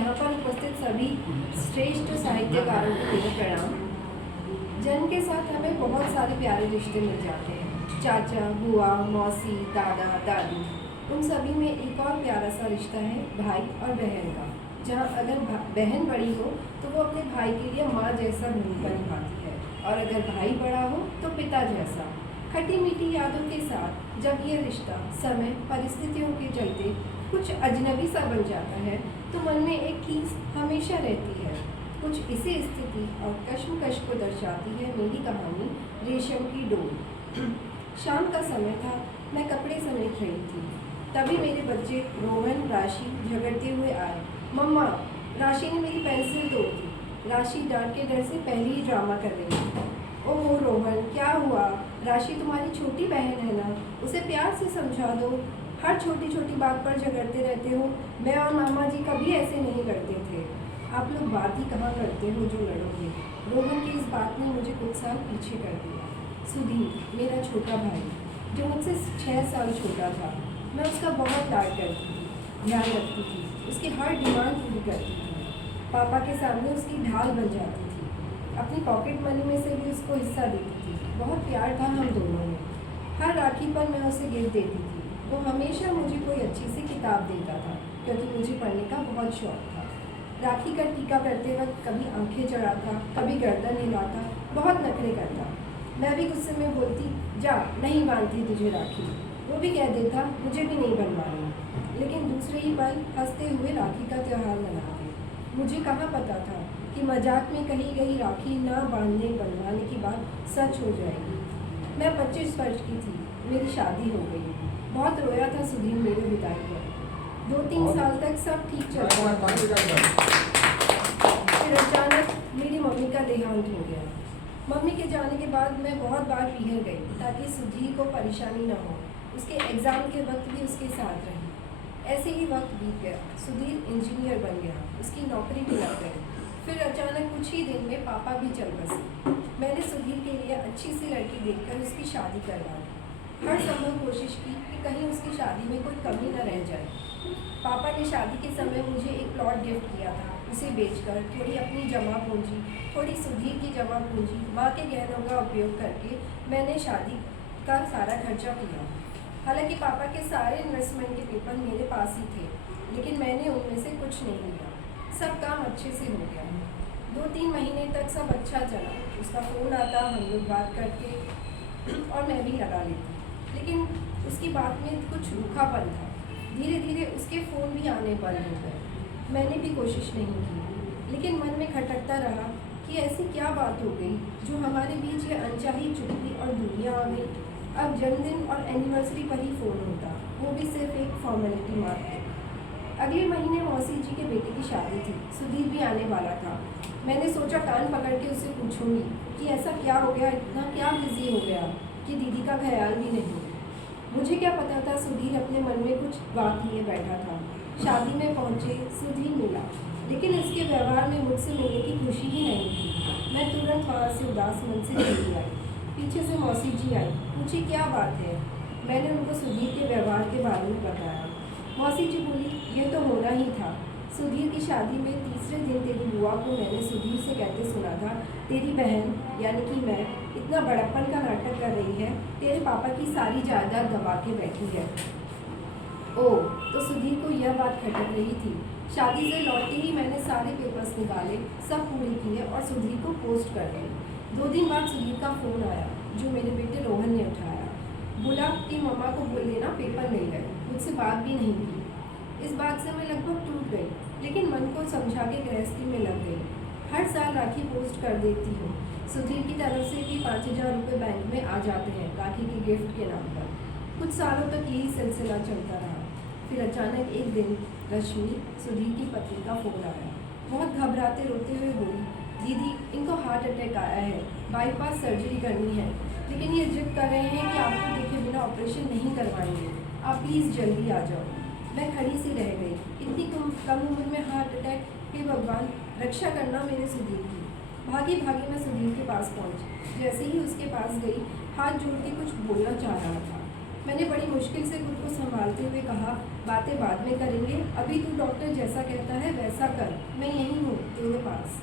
यहाँ पर उपस्थित सभी श्रेष्ठ साहित्यकारों को मेरा प्रणाम। जन्म के साथ हमें बहुत सारे प्यारे रिश्ते मिल जाते हैं। चाचा, बुआ, मौसी, दादा, दादी, उन सभी में एक और प्यारा सा रिश्ता है भाई और बहन का। जहाँ अगर बहन बड़ी हो तो वो अपने भाई के लिए माँ जैसा भूमिका निभाती है, और अगर भाई बड़ा हो तो पिता जैसा। खट्टी मीठी यादों के साथ जब ये रिश्ता समय परिस्थितियों के चलते कुछ अजनबी सा बन जाता है तो मन में एक खींच हमेशा रहती है। कुछ इसी स्थिति और कश्मकश को दर्शाती है मेरी कहानी रेशम की डोर। शाम का समय था, मैं कपड़े समेट रही थी, तभी मेरे बच्चे रोहन, राशि झगड़ते हुए आए। मम्मा, राशि ने मेरी पेंसिल तोड़ दी। राशि डांट के डर से पहले ही ड्रामा कर रही थी। ओहो रोहन, क्या हुआ? राशि तुम्हारी छोटी बहन है ना, उसे प्यार से समझा दो। हर छोटी छोटी बात पर झगड़ते रहते हो। मैं और मामा जी कभी ऐसे नहीं करते थे। आप लोग बात ही कहाँ करते हो जो लड़ोगे। रोहन की इस बात ने मुझे कुछ साल पीछे कर दिया। सुधीर, मेरा छोटा भाई, जो मुझसे 6 साल छोटा था, मैं उसका बहुत लाड करती थी, ध्यान रखती थी, उसकी हर डिमांड पूरी करती थी। पापा के सामने उसकी ढाल बन जाती थी, अपनी पॉकेट मनी में से भी उसको हिस्सा देती थी। बहुत प्यार था हम दोनों में। हर राखी पर मैं उसे गिफ्ट देती थी। वो हमेशा मुझे कोई अच्छी सी किताब देता था, क्योंकि मुझे पढ़ने का बहुत शौक था। राखी का टीका करते वक्त कभी आंखें चढ़ाता, कभी गर्दन हिलाता, बहुत नखरे करता। मैं भी गुस्से में बोलती, जा, नहीं बांधती तुझे राखी। वो भी कह देता, मुझे भी नहीं बनवानी। लेकिन दूसरे ही पल हंसते हुए राखी का त्यौहार मनाते। मुझे कहाँ पता था कि मजाक में कही गई राखी ना बांधने बनवाने की बात सच हो जाएगी। मैं 25 वर्ष की थी, मेरी शादी हो गई। बहुत रोया था सुधीर मेरे विदाई पर। 2-3 साल तक सब ठीक चल रहा था। फिर अचानक मेरी मम्मी का देहांत हो गया। मम्मी के जाने के बाद मैं बहुत बार पीहर गई ताकि सुधीर को परेशानी न हो। उसके एग्ज़ाम के वक्त भी उसके साथ रही। ऐसे ही वक्त बीत गया। सुधीर इंजीनियर बन गया, उसकी नौकरी भी लग गई। फिर अचानक कुछ ही दिन में पापा भी चल बसे। मैंने सुधीर के लिए अच्छी सी लड़की देखकर उसकी शादी करवा दी। हर संभव कोशिश की कि कहीं उसकी शादी में कोई कमी न रह जाए। पापा ने शादी के समय मुझे एक प्लॉट गिफ्ट किया था। उसे बेचकर थोड़ी अपनी जमा पूंजी, थोड़ी सुधीर की जमा पूंजी, माँ के गहनों का उपयोग करके मैंने शादी का सारा खर्चा किया। हालांकि पापा के सारे इन्वेस्टमेंट के पेपर मेरे पास ही थे, लेकिन मैंने उनमें से कुछ नहीं लिया। सब काम अच्छे से हो गया। 2-3 महीने तक सब अच्छा चला। उसका फ़ोन आता, हम लोग बात करते और मैं भी लगा लेती, लेकिन उसकी बात में कुछ रूखापन था। धीरे धीरे उसके फ़ोन भी आने बंद हो गए। मैंने भी कोशिश नहीं की, लेकिन मन में खटकता रहा कि ऐसी क्या बात हो गई जो हमारे बीच ये अनचाही चुप्पी और दूरियां आ गई। अब जन्मदिन और एनिवर्सरी पर ही फ़ोन होता, वो भी सिर्फ एक फॉर्मेलिटी मात्र। अगले महीने मौसी जी के बेटे की शादी थी। सुधीर भी आने वाला था। मैंने सोचा कान पकड़ के उसे पूछूंगी कि ऐसा क्या हो गया, इतना क्या बिजी हो गया कि दीदी का ख्याल भी नहीं। मुझे क्या पता था सुधीर अपने मन में कुछ बात लिए बैठा था। शादी में पहुंचे, सुधीर मिला, लेकिन उसके व्यवहार में मुझसे मिलने की खुशी ही नहीं थी। मैं तुरंत वहाँ से उदास मन से चली आई। पीछे से मौसी जी आई, पूछी क्या बात है। मैंने उनको सुधीर के व्यवहार के बारे में बताया। मौसी जी बोली, ये तो होना ही था। सुधीर की शादी में तीसरे दिन तेरी बुआ को मैंने सुधीर से कहते सुना था, तेरी बहन यानी कि मैं इतना बड़प्पन का नाटक कर रही है, तेरे पापा की सारी जायदाद दबा के बैठी है। ओह, तो सुधीर को यह बात खटक रही थी। शादी से लौटते ही मैंने सारे पेपर्स निकाले, सब पूरे किए और सुधीर को पोस्ट कर दिए। 2 दिन बाद सुधीर का फ़ोन आया, जो मेरे बेटे रोहन ने उठाया। बोला कि मम्मा को बोल देना पेपर मिल गए। मुझसे बात भी नहीं की। इस बात से मैं लगभग टूट गई, लेकिन मन को समझा के गृहस्थी में लग गई। हर साल राखी पोस्ट कर देती हूँ। सुधीर की तरफ से भी 5000 रुपये बैंक में आ जाते हैं राखी के गिफ्ट के नाम पर। कुछ सालों तक यही सिलसिला चलता रहा। फिर अचानक एक दिन रश्मि, सुधीर की पत्नी का फ़ोन आया। बहुत घबराते रोते हुए बोली, दीदी इनको हार्ट अटैक आया है, बाईपास सर्जरी करनी है, लेकिन ये जिद कर रहे हैं कि आपको देखे बिना ऑपरेशन नहीं करवाएंगे, आप प्लीज़ जल्दी आ जाओ। मैं खड़ी सी रह गई। इतनी कम उम्र में हार्ट अटैक, हे भगवान, रक्षा करना मेरे सुधीर की। भागी भागी मैं सुधीर के पास पहुंची। जैसे ही उसके पास गई, हाथ जोड़ के कुछ बोलना चाह रहा था। मैंने बड़ी मुश्किल से खुद को संभालते हुए कहा, बातें बाद में करेंगे, अभी तू डॉक्टर जैसा कहता है वैसा कर, मैं यहीं हूँ तेरे पास।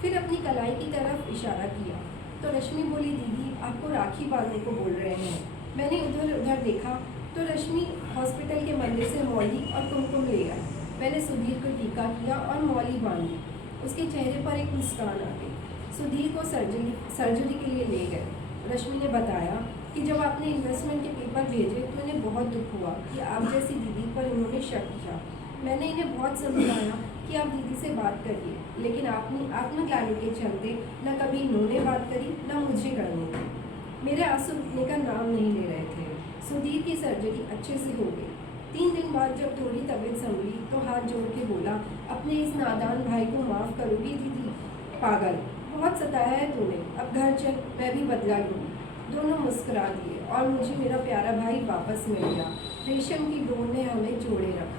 फिर अपनी कलाई की तरफ इशारा किया तो रश्मि बोली, दीदी आपको राखी बांधने को बोल रहे हैं। मैंने उधर उधर देखा तो रश्मि हॉस्पिटल के मंदिर से मौली और कुमकुम ले आई। मैंने सुधीर को टीका किया और मौली बांधी। उसके चेहरे पर एक मुस्कान आ गई। सुधीर को सर्जरी के लिए ले गए। रश्मि ने बताया कि जब आपने इन्वेस्टमेंट के पेपर भेजे तो इन्हें बहुत दुख हुआ कि आप जैसी दीदी पर इन्होंने शक किया। मैंने इन्हें बहुत समझाया कि आप दीदी से बात करिए, लेकिन आपने आत्मज्ञानी के चलते न कभी इन्होंने बात करी न मुझे करने दी। मेरे आंसू रुकने का नाम नहीं ले रहे थे। सुधीर की सर्जरी अच्छे से हो गई। 3 दिन बाद जब थोड़ी तबीयत संभली तो हाथ जोड़ के बोला, अपने इस नादान भाई को माफ़ करोगी दीदी? पागल, बहुत सताया है तूने, अब घर चल, मैं भी बदला लूँगी। दोनों मुस्कुरा दिए और मुझे मेरा प्यारा भाई वापस मिल गया। रेशम की डोर ने हमें जोड़े रखा।